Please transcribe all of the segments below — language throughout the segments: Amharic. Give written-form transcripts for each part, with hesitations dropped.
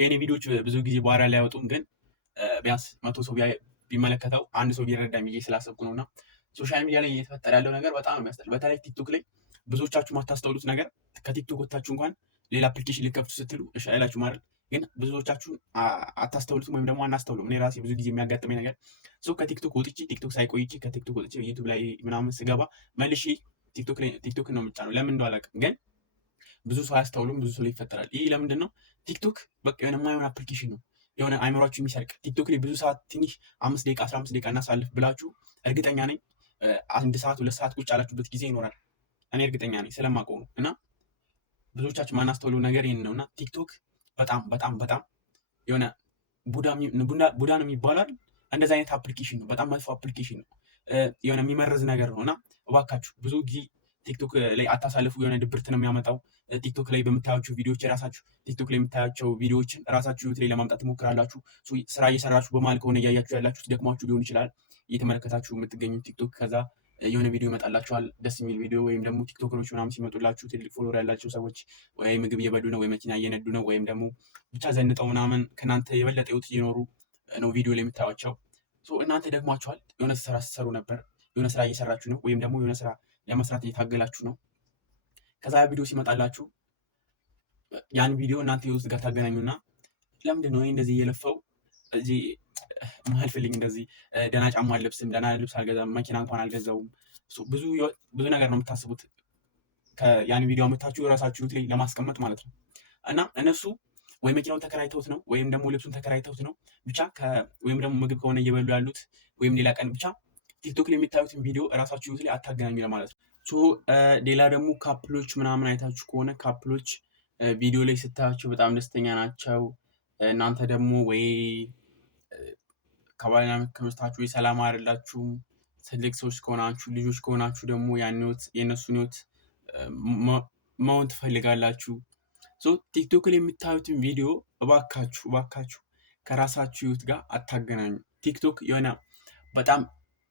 የኔ ቪዲዮዎች ብዙ ጊዜ በኋላ ላይ አይወጡም፣ ግን ቢያንስ 100 ሰው ቢመለከተው አንድ ሰው ቢረዳኝ ብዬ ስላሰብኩ ነው። እና ሶሻል ሚዲያ ላይ እየተፈጠረ ያለው ነገር በጣም ነው የሚያስጠላው። በተለይ ቲክቶክ ላይ ብዙዎቻችሁ ማታስተውሉት ነገር ከቲክቶክ ወጥታችሁ እንኳን ሌላ አፕሊኬሽን ልከፍቱ ስትሉ እሺ አይላችሁ ማለት ግን ብዙዎቻችሁን አታስተውሉትም ወይም ደግሞ አናስተውሉም። እኔ ራሴ ብዙ ጊዜ የሚያጋጥመኝ ነገር ከቲክቶክ ወጥቼ ቲክቶክ ሳይቆይቼ ከቲክቶክ ወጥቼ ዩቱብ ላይ ምናምን ስገባ መልሼ ቲክቶክ ነው የምጫነው። ለምን እንደው አላውቅም፣ ግን ብዙ ሰው አያስተውሉም። ብዙ ሰው ላይ ይፈጠራል። ይህ ለምንድን ነው? ቲክቶክ በቃ የሆነ የማይሆን አፕሊኬሽን ነው፣ የሆነ አይምሯችሁ የሚሰርቅ። ቲክቶክ ላይ ብዙ ሰዓት ትንሽ 5 ደቂቃ 15 ደቂቃ እናሳልፍ ብላችሁ እርግጠኛ ነኝ 1 ሰዓት 2 ሰዓት ቁጭ ያላችሁበት ጊዜ ይኖራል። እኔ እርግጠኛ ነኝ ስለማውቀው ነው። እና ብዙዎቻችሁ ማናስተውለው ነገር ይሄን ነው። እና ቲክቶክ በጣም በጣም በጣም የሆነ ቡዳ ነው የሚባላል። እንደዚህ አይነት አፕሊኬሽን ነው። በጣም መጥፎ አፕሊኬሽን ነው። የሆነ የሚመርዝ ነገር ነው። እና እባካችሁ ብዙ ጊዜ ቲክቶክ ላይ አታሳልፉ። የሆነ ድብርት ነው የሚያመጣው። ቲክቶክ ላይ በምታያቸው ቪዲዮዎች ቲክቶክ ላይ የምታያቸው ቪዲዮዎችን ራሳችሁ ህይወት ላይ ለማምጣት ትሞክራላችሁ። ስራ እየሰራችሁ በመሀል ከሆነ እያያችሁ ያላችሁት ደክሟችሁ ሊሆን ይችላል እየተመለከታችሁ የምትገኙት ቲክቶክ። ከዛ የሆነ ቪዲዮ ይመጣላችኋል፣ ደስ የሚል ቪዲዮ። ወይም ደግሞ ቲክቶከሮች ምናምን ሲመጡላችሁ ትልቅ ፎሎወር ያላቸው ሰዎች ወይ ምግብ እየበሉ ነው ወይ መኪና እየነዱ ነው ወይም ደግሞ ብቻ ዘንጠው ምናምን ከእናንተ የበለጠ ህይወት እየኖሩ ነው ቪዲዮ ላይ የምታዩቸው። እናንተ ደግሟችኋል። የሆነ ስራ ስትሰሩ ነበር፣ የሆነ ስራ እየሰራችሁ ነው ወይም ደግሞ የሆነ ስራ ለመስራት እየታገላችሁ ነው። ከዛ ቪዲዮ ሲመጣላችሁ ያን ቪዲዮ እናንተ ህይወት ጋር ታገናኙና ለምንድን ነው እንደዚህ እየለፈው እዚህ ማልፈልኝ እንደዚህ ደህና ጫማ አልለብስም፣ ደህና ልብስ አልገዛም፣ መኪና እንኳን አልገዛውም። ብዙ ነገር ነው የምታስቡት ያን ቪዲዮ አመታችሁ የራሳችሁ ላይ ለማስቀመጥ ማለት ነው። እና እነሱ ወይ መኪናውን ተከራይተውት ነው ወይም ደግሞ ልብሱን ተከራይተውት ነው ብቻ ወይም ደግሞ ምግብ ከሆነ እየበሉ ያሉት ወይም ሌላ ቀን ብቻ ቲክቶክ ላይ የሚታዩትን ቪዲዮ እራሳችሁ ህይወት ላይ አታገናኙ ለማለት ነው። ሌላ ደግሞ ካፕሎች ምናምን አይታችሁ ከሆነ ካፕሎች ቪዲዮ ላይ ስታያቸው በጣም ደስተኛ ናቸው። እናንተ ደግሞ ወይ ከባልና ከሚስታችሁ ወይ ሰላም አይደላችሁም። ትልቅ ሰዎች ከሆናችሁ ልጆች ከሆናችሁ ደግሞ ያን ህይወት የእነሱን ህይወት መሆን ትፈልጋላችሁ። ቲክቶክ ላይ የምታዩትን ቪዲዮ እባካችሁ ከራሳችሁ ህይወት ጋር አታገናኙ። ቲክቶክ የሆነ በጣም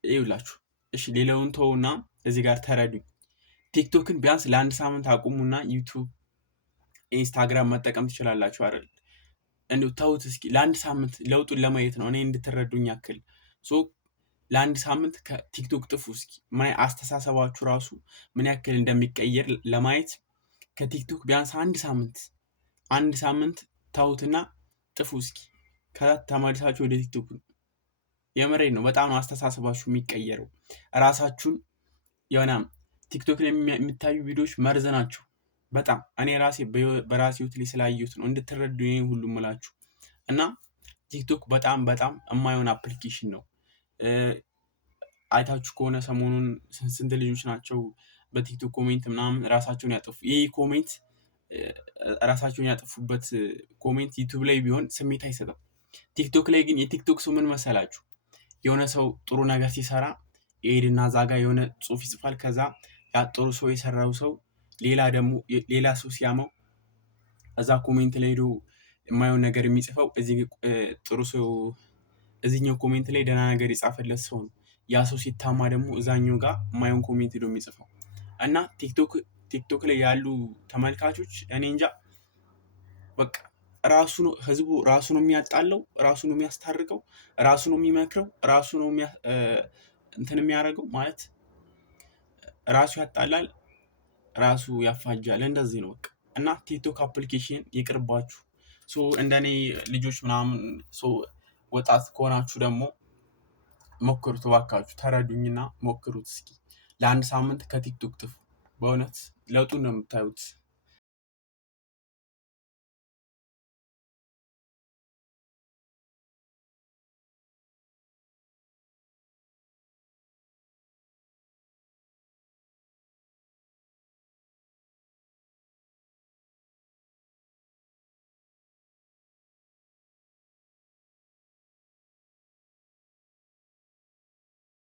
ይውላችሁ። እሺ ሌላውን ተውና እዚህ ጋር ተረዱኝ። ቲክቶክን ቢያንስ ለ1 ሳምንት አቁሙና ዩቱብ፣ ኢንስታግራም መጠቀም ትችላላችሁ አይደል? እንደው ተውት እስኪ ለ1 ሳምንት ለውጡን ለማየት ነው እኔ እንድትረዱኝ ያክል። ለ1 ሳምንት ከቲክቶክ ጥፉ እስኪ ምን አስተሳሰባችሁ ራሱ ምን ያክል እንደሚቀየር ለማየት ከቲክቶክ ቢያንስ 1 ሳምንት ተውትና ጥፉ እስኪ። ከዛ ተመልሳችሁ ወደ ቲክቶክ የምሬን ነው። በጣም ነው አስተሳሰባችሁ የሚቀየረው። ራሳችሁን የሆነ ቲክቶክ ላይ የሚታዩ ቪዲዮዎች መርዝ ናቸው በጣም። እኔ ራሴ በራሴ ህይወት ላይ ስላየሁት ነው እንድትረዱ ይሄን ሁሉ እምላችሁ። እና ቲክቶክ በጣም በጣም የማይሆን አፕሊኬሽን ነው። አይታችሁ ከሆነ ሰሞኑን ስንት ልጆች ናቸው በቲክቶክ ኮሜንት ምናምን ራሳቸውን ያጠፉ። ይሄ ኮሜንት ራሳቸውን ያጠፉበት ኮሜንት ዩቱብ ላይ ቢሆን ስሜት አይሰጥም። ቲክቶክ ላይ ግን የቲክቶክ ሰው ምን መሰላችሁ? የሆነ ሰው ጥሩ ነገር ሲሰራ ይሄድና ዛጋ የሆነ ጽሑፍ ይጽፋል። ከዛ ያ ጥሩ ሰው የሰራው ሰው ሌላ ሰው ሲያመው እዛ ኮሜንት ላይ ሄዶ የማየውን ነገር የሚጽፈው እዚህ ጥሩ ሰው እዚህኛው ኮሜንት ላይ ደህና ነገር የጻፈለት ሰው ነው። ያ ሰው ሲታማ ደግሞ እዛኛው ጋር የማየውን ኮሜንት ሄዶ የሚጽፈው እና ቲክቶክ ላይ ያሉ ተመልካቾች እኔ እንጃ በቃ ህዝቡ ራሱ ነው የሚያጣለው፣ ራሱ ነው የሚያስታርቀው፣ ራሱ ነው የሚመክረው፣ ራሱ ነው እንትን የሚያደርገው ማለት ራሱ ያጣላል፣ ራሱ ያፋጃል። እንደዚህ ነው በቃ። እና ቲክቶክ አፕሊኬሽን ይቅርባችሁ። እንደኔ ልጆች ምናምን ወጣት ከሆናችሁ ደግሞ ሞክሩት እባካችሁ፣ ተረዱኝና ሞክሩት እስኪ። ለ1 ሳምንት ከቲክቶክ ጥፉ። በእውነት ለውጡን ነው የምታዩት።